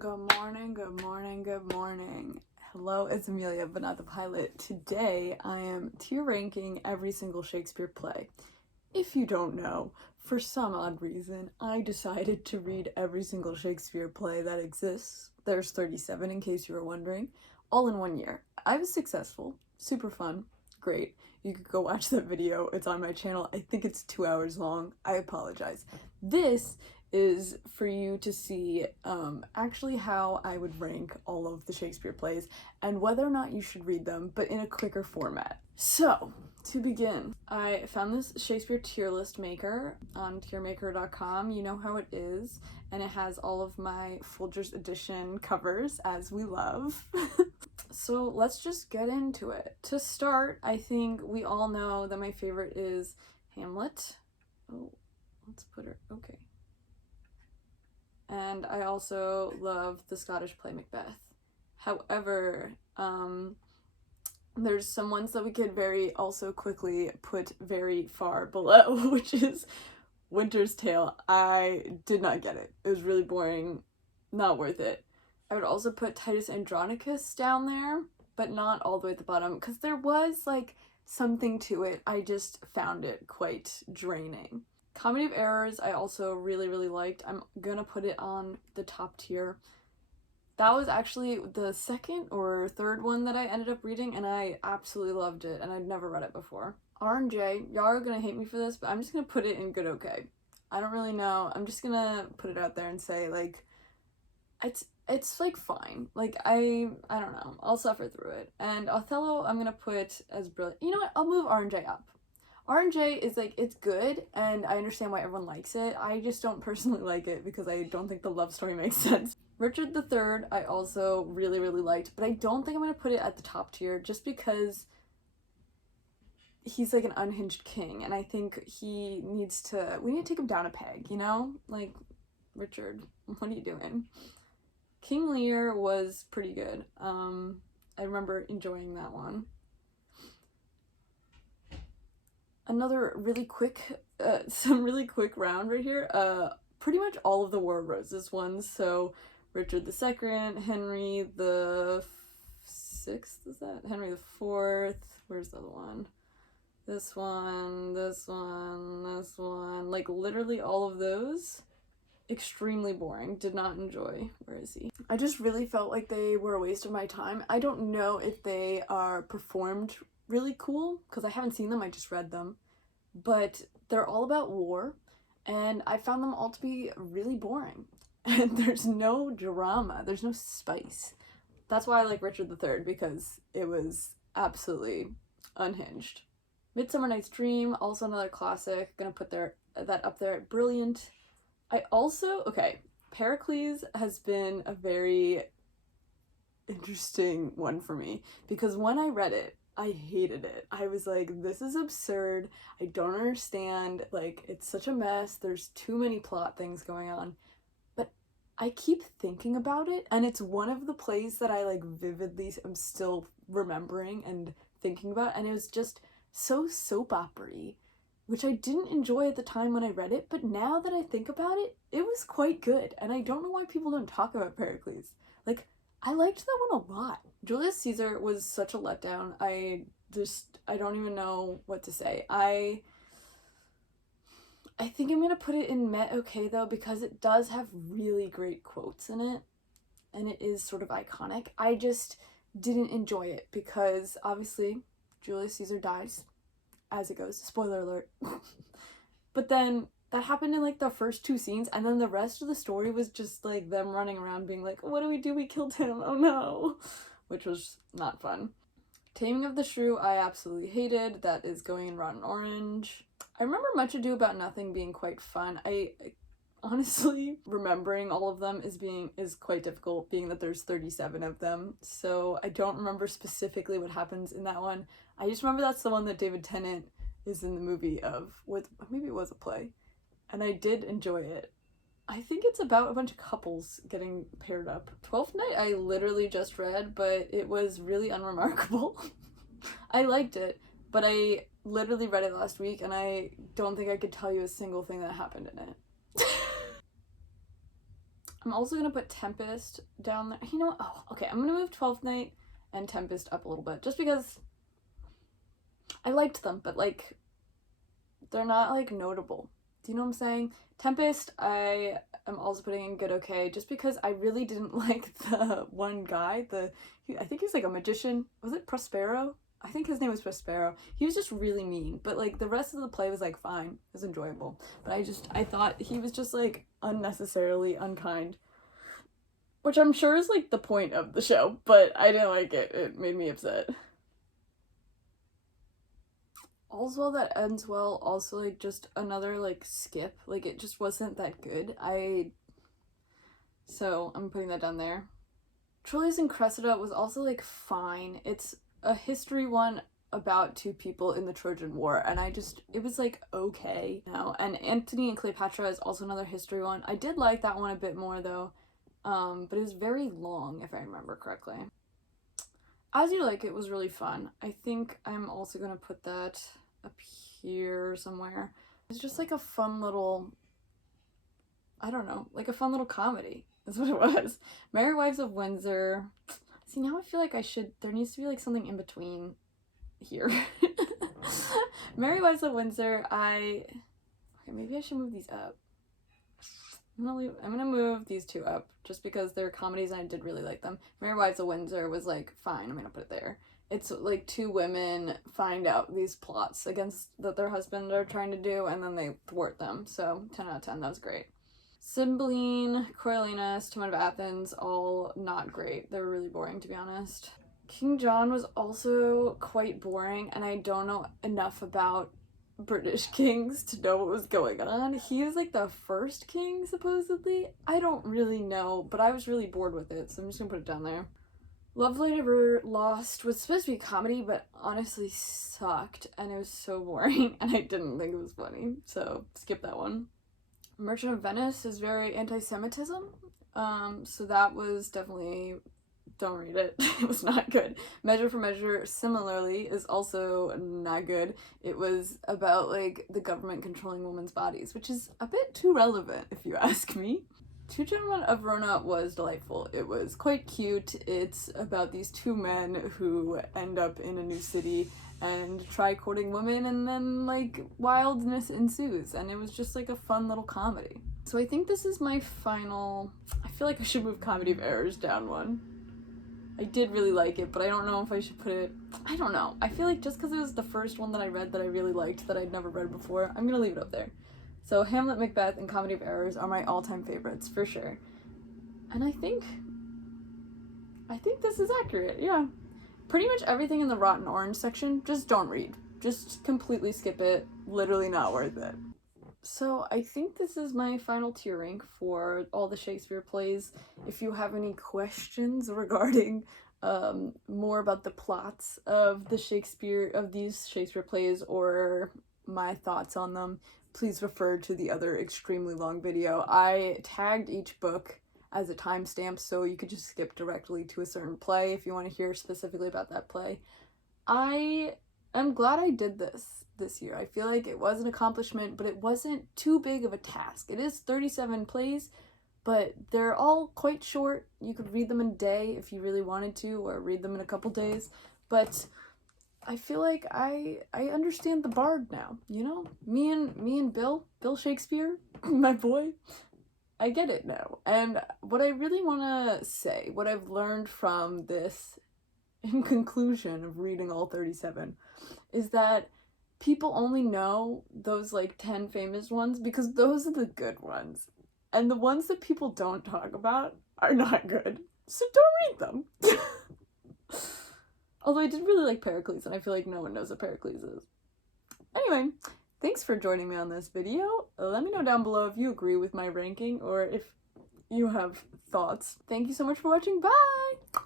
Good morning, good morning, good morning. Hello, it's Amelia, but not the pilot. Today, I am tier ranking every single Shakespeare play. If you don't know, for some odd reason, I decided to read every single Shakespeare play that exists. There's 37 in case you were wondering, all in 1 year. I was successful, super fun, great. You could go watch that video, it's on my channel. I think it's 2 hours long. I apologize. This is for you to see actually how I would rank all of the Shakespeare plays and whether or not you should read them, but in a quicker format. So, to begin, I found this Shakespeare tier list maker on tiermaker.com. You know how it is, and it has all of my Folgers edition covers, as we love. So let's just get into it. To start, I think we all know that my favorite is MLitt. Oh, let's put her, okay. And I also love the Scottish play Macbeth. However, there's some ones that we could very also quickly put very far below, which is Winter's Tale. I did not get it. It was really boring, not worth it. I would also put Titus Andronicus down there, but not all the way at the bottom, because there was like something to it. I just found it quite draining. Comedy of Errors I also really liked. I'm gonna put it on the top tier. That was actually the second or third one that I ended up reading, and I absolutely loved it, and I'd never read it before. R&J, y'all are gonna hate me for this, but I'm just gonna put it in good okay. I don't really know. I'm just gonna put it out there and say, like, it's like fine. Like, I don't know. I'll suffer through it. And Othello I'm gonna put as brilliant. You know what? I'll move R&J up. R&J is like, it's good, and I understand why everyone likes it. I just don't personally like it because I don't think the love story makes sense. Richard III I also really liked, but I don't think I'm gonna put it at the top tier just because he's like an unhinged king, and I think we need to take him down a peg, you know? Like, Richard, what are you doing? King Lear was pretty good. I remember enjoying that one. Another really quick, some really quick round right here. Pretty much all of the War of Roses ones. So Richard II, Henry the Sixth, is that? Henry the Fourth. Where's the other one? This one, this one, this one. Like literally all of those. Extremely boring. Did not enjoy. Where is he? I just really felt like they were a waste of my time. I don't know if they are performed really cool because I haven't seen them, I just read them, but they're all about war, and I found them all to be really boring, and there's no drama, there's no spice. That's why I like Richard III, because it was absolutely unhinged. Midsummer Night's Dream, also another classic, gonna put that up there. Brilliant. I also, okay, Pericles has been a very interesting one for me, because when I read it, I hated it. I was like, this is absurd. I don't understand. Like, it's such a mess. There's too many plot things going on. But I keep thinking about it, and it's one of the plays that I like vividly am still remembering and thinking about, and it was just so soap opera-y, which I didn't enjoy at the time when I read it, but now that I think about it, it was quite good, and I don't know why people don't talk about Pericles. Like, I liked that one a lot. Julius Caesar was such a letdown. I don't even know what to say. I think I'm gonna put it in met okay though, because it does have really great quotes in it, and it is sort of iconic. I just didn't enjoy it because obviously Julius Caesar dies, as it goes. Spoiler alert. But then that happened in like the first 2 scenes, and then the rest of the story was just like them running around being like, what do? We killed him. Oh no. Which was not fun. Taming of the Shrew I absolutely hated. That is going in Rotten Orange. I remember Much Ado About Nothing being quite fun. I honestly, remembering all of them is quite difficult, being that there's 37 of them. So I don't remember specifically what happens in that one. I just remember that's the one that David Tennant is in the movie of, with, maybe it was a play. And I did enjoy it. I think it's about a bunch of couples getting paired up. Twelfth Night I literally just read, but it was really unremarkable. I liked it, but I literally read it last week, and I don't think I could tell you a single thing that happened in it. I'm also gonna put Tempest down there. You know what? Oh, okay, I'm gonna move 12th Night and Tempest up a little bit, just because I liked them, but, like, they're not, like, notable. Do you know what I'm saying? Tempest, I am also putting in good okay, just because I really didn't like the one guy, I think he's, like, a magician. Was it Prospero? I think his name was Prospero. He was just really mean, but, like, the rest of the play was, like, fine. It was enjoyable. But I thought he was just, like, unnecessarily unkind. Which I'm sure is, like, the point of the show, but I didn't like it. It made me upset. All's Well That Ends Well, also, like, just another, like, skip. Like, it just wasn't that good. So, I'm putting that down there. Troilus and Cressida was also, like, fine. It's a history one about two people in the Trojan War, and it was, like, okay. Now, and Antony and Cleopatra is also another history one. I did like that one a bit more, though, but it was very long, if I remember correctly. As You Like It was really fun. I think I'm also gonna put that up here somewhere. It's just, like, a fun little, I don't know, like a fun little comedy. That's what it was. Merry Wives of Windsor. See, now I feel like there needs to be, like, something in between here. Merry Wives of Windsor, okay, maybe I should move these up. I'm gonna move these two up, just because they're comedies and I did really like them. Merry Wives of Windsor was, like, fine, I'm gonna put it there. It's, like, two women find out these plots that their husband are trying to do, and then they thwart them, so 10 out of 10, that was great. Cymbeline, Coriolanus, Timon of Athens, all not great. They were really boring, to be honest. King John was also quite boring, and I don't know enough about British kings to know what was going on. He is, like, the first king, supposedly. I don't really know, but I was really bored with it, so I'm just gonna put it down there. Love Light Ever Lost was supposed to be a comedy, but honestly sucked, and it was so boring, and I didn't think it was funny, so skip that one. Merchant of Venice is very anti-Semitism, so that was definitely, don't read it. It was not good. Measure for Measure, similarly, is also not good. It was about, like, the government controlling women's bodies, which is a bit too relevant, if you ask me. Two Gentlemen of Verona was delightful. It was quite cute. It's about these two men who end up in a new city and try courting women, and then, like, wildness ensues, and it was just, like, a fun little comedy. So I think this is my final. I feel like I should move Comedy of Errors down one. I did really like it, but I don't know if I should put it. I don't know. I feel like just because it was the first one that I read that I really liked that I'd never read before, I'm gonna leave it up there. So Hamlet, Macbeth, and Comedy of Errors are my all-time favorites, for sure. And I think this is accurate, yeah. Pretty much everything in the Rotten Orange section, just don't read. Just completely skip it. Literally not worth it. So I think this is my final tier rank for all the Shakespeare plays. If you have any questions regarding more about the plots of these Shakespeare plays, or my thoughts on them, please refer to the other extremely long video. I tagged each book as a timestamp, so you could just skip directly to a certain play if you want to hear specifically about that play. I am glad I did this year. I feel like it was an accomplishment, but it wasn't too big of a task. It is 37 plays, but they're all quite short. You could read them in a day if you really wanted to, or read them in a couple days, but I feel like I understand the bard now, you know? Me and Bill Shakespeare, my boy, I get it now. And what I really want to say, what I've learned from this, in conclusion of reading all 37, is that people only know those, like, 10 famous ones because those are the good ones. And the ones that people don't talk about are not good. So don't read them. Although I did really like Pericles, and I feel like no one knows what Pericles is. Anyway, thanks for joining me on this video. Let me know down below if you agree with my ranking or if you have thoughts. Thank you so much for watching. Bye!